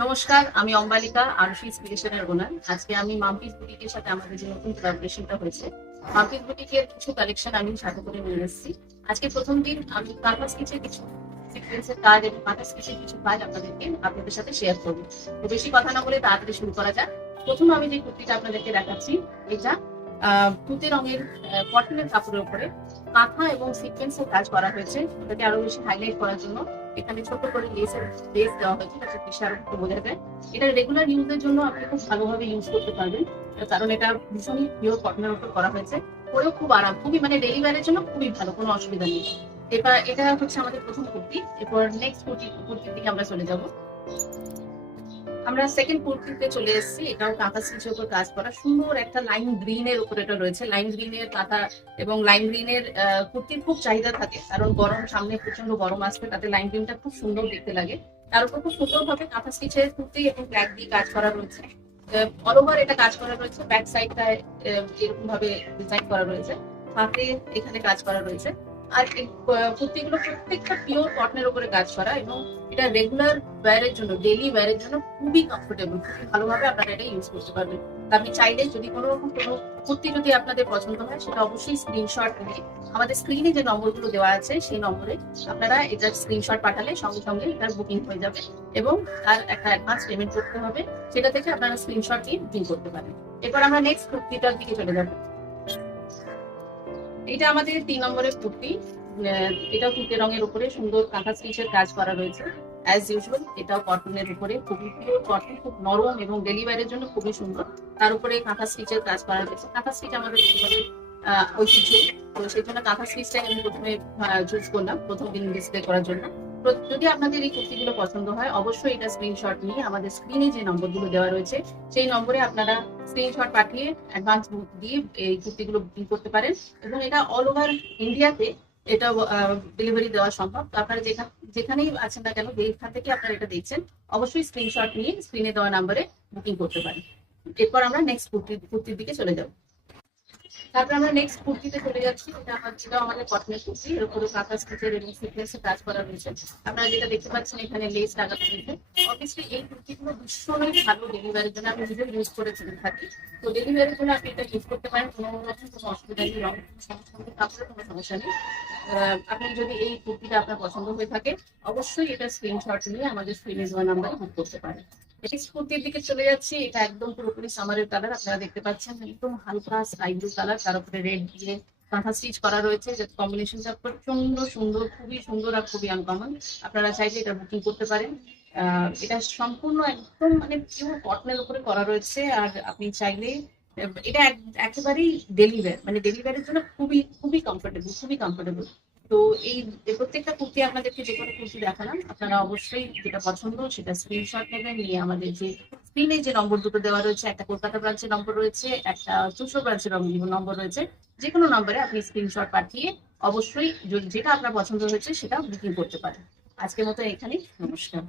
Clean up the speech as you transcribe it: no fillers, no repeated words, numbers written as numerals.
নমস্কার, আমি অম্বালিকা আরুষি ইন্সপিরেশনের ওনার। আজকে আমি মাম্পিস বুটিকের সাথে আমাদের যে নতুন কোলাবোরেশনটা হয়েছে, মাম্পিস বুটিকের কিছু কালেকশন আমি সাথে করে নিয়ে এসেছি। আজকে প্রথম দিন আমি কাঁথা স্টিচের কিছু সিকোয়েন্সের কাজ এবং কাঁথা স্টিচের কিছু কাজ আপনাদের সাথে শেয়ার করবো। তো বেশি কথা না বলে তাড়াতাড়ি শুরু করা যাক। প্রথম আমি যে কুর্তিটা আপনাদেরকে দেখাচ্ছি, এটা তুতে রঙের কটনের কাপড়ের উপরে কাঁথা এবং সিকোয়েন্সের কাজ করা হয়েছে। এটাকে আরো বেশি হাইলাইট করার জন্য এখানে ছোট করে লেস দেওয়া হয়েছে, যাতে বিশাল বোঝা যায়। এটা রেগুলার ইউজের জন্য আপনি খুব ভালোভাবে ইউজ করতে পারবেন, কারণ এটা ভীষণই পিওর কটনের উপর করা হয়েছে। পরেও খুব আরাম, খুবই মানে ডেইলি ওয়্যারের জন্য খুবই ভালো, কোনো অসুবিধা নেই। এবার এটা হচ্ছে আমাদের প্রথম কুর্তি। এরপর নেক্সট কুর্তির দিকে আমরা চলে যাব। আমরা সেকেন্ড কুর্তিতে চলে এসেছি। এটাও কাঁথা স্টিচের উপর কাজ করা, সুন্দর একটা লাইম গ্রিন এর উপর এটা রয়েছে। লাইম গ্রিনের কাঁথা এবং লাইম গ্রিনের কুর্তির খুব চাহিদা থাকে, কারণ গরম সামনে প্রচন্ড গরম আসবে, তাতে লাইম গ্রিনটা খুব সুন্দর দেখতে লাগে। তার উপর খুব সুন্দর ভাবে কাঁথা স্টিচের কুর্তি এবং ব্ল্যাক দিয়ে কাজ করা রয়েছে। অল ওভার এটা কাজ করা রয়েছে, ব্যাক সাইডটা এরকম ভাবে ডিজাইন করা রয়েছে, হাতে এখানে কাজ করা রয়েছে। আর এই কুর্তিগুলো প্রত্যেকটা পিওর কটনের উপরে কাজ করা, এবং এটা রেগুলার ওয়্যারের জন্য, ডেইলি ওয়্যারের জন্য খুবই কমফোর্টেবল, খুবই ভালোভাবে আপনারা এটা ইউজ করতে পারবেন। আপনি চাইলে যদি কোনো রকম কোনো কুর্তি যদি আপনাদের পছন্দ হয়, সেটা অবশ্যই স্ক্রিনশট নিয়ে আমাদের স্ক্রিনে যে নম্বরগুলো দেওয়া আছে সেই নম্বরে আপনারা এটার স্ক্রিনশট পাঠালে সঙ্গে সঙ্গে এটার বুকিং হয়ে যাবে, এবং তার একটা অ্যাডভান্স পেমেন্ট করতে হবে। সেটা থেকে আপনারা স্ক্রিনশট নিয়ে বুকিং করতে পারেন। এরপর আমরা নেক্সট কুর্তিটার দিকে চলে যাবো। এটা আমাদের 3 নম্বরের কুর্তি। এটাও তুতে রঙের উপরে সুন্দর কাঁথা স্টিচের কাজ করা রয়েছে। অ্যাজ ইউজুয়াল এটাও কটনের উপরে, খুবই পিওর কটন, খুব নরম এবং ডেলিভারির জন্য খুবই সুন্দর। তার উপরে কাঁথা স্টিচের কাজ করা রয়েছে। কাঁথা স্টিচ আমাদের পরিবারের ঐতিহ্য, তো সেই জন্য কাঁথা স্টিচটাই আমি প্রথমে চুজ করলাম প্রথম দিন ডিসপ্লে করার জন্য। যদি আপনাদের এই কুর্তিগুলো পছন্দ হয়, অবশ্যই এটা স্ক্রিনশট নিয়ে আমাদের স্ক্রিনে যে নম্বরগুলো দেওয়া রয়েছে সেই নম্বরে আপনারা স্ক্রিনশট পাঠিয়ে অ্যাডভান্স দিয়ে এই কুর্তিগুলো বুকিং করতে পারেন, এবং এটা অল ওভার ইন্ডিয়াতে এটা ডেলিভারি দেওয়া সম্ভব। তো আপনারা যেখানেই আছেন না কেন, যেখান থেকে আপনারা এটা দেখছেন, অবশ্যই স্ক্রিনশট নিয়ে স্ক্রিনে দেওয়া নাম্বারে বুকিং করতে পারেন। এরপর আমরা নেক্সট কুর্তির দিকে চলে যাব। তারপর আমরা নেক্সট কুর্তিতে চলে যাচ্ছি। এটাও আমাদের কটনের কুর্তি, এর উপরে কাঁথা স্টিচের এবং সিকোয়েন্সের কাজ করা রয়েছে। আপনারা যেটা দেখতে পাচ্ছেন এখানে লেস লাগানো রয়েছে। অবভিয়াসলি এই কুর্তিগুলো ভীষণই ভালো ডেলিভারির জন্য, আমি নিজেও ইউজ করে থাকি। তো ডেলিভারির জন্য আপনি এটা ইউজ করতে পারেন, কোনো রকম কোনো অসুবিধা নেই, রং সমস্যা নেই, কাপড়ের কোনো সমস্যা নেই। আপনি যদি এই কুর্তিটা আপনার পছন্দ হয়ে থাকে, অবশ্যই এটা স্ক্রিনশট নিয়ে আমাদের স্ক্রিনে দেওয়া নাম্বারে বুক করতে পারেন। নেক্সট কুর্তির দিকে চলে যাচ্ছি। এটা একদম পুরোপুরি সামারের কালার, আপনারা দেখতে পাচ্ছেন একদম হালকা স্কাই ব্লু কালার, তার উপরে রেড দিয়ে কাঁথা স্টিচ করা রয়েছে, যে কম্বিনেশনটা প্রচন্ড সুন্দর, খুবই সুন্দর আর খুবই আনকমন। আপনারা চাইলে এটা বুকিং করতে পারেন। এটা সম্পূর্ণ একদম মানে পিওর কটনের উপরে করা রয়েছে, আর আপনি চাইলে এটা একেবারেই ডেলিভার, মানে ডেলিভারির জন্য খুবই খুবই কমফোর্টেবল, খুবই কমফোর্টেবল। তো এই প্রত্যেকটা কুর্তি আপনাদেরকে যে কোনো কুর্তি দেখালাম, আপনারা অবশ্যই যেটা পছন্দ সেটা স্ক্রিনশট নেবেন, নিয়ে আমাদের যে স্ক্রিনে যে নম্বর দুটো দেওয়া রয়েছে, একটা কলকাতা ব্রাঞ্চের নম্বর রয়েছে, একটা চুঁচুড়া ব্রাঞ্চের নম্বর রয়েছে, যে কোনো নম্বরে আপনি স্ক্রিনশট পাঠিয়ে অবশ্যই যেটা আপনার পছন্দ হয়েছে সেটা বুকিং করতে পারেন। আজকের মতো এখানেই, নমস্কার।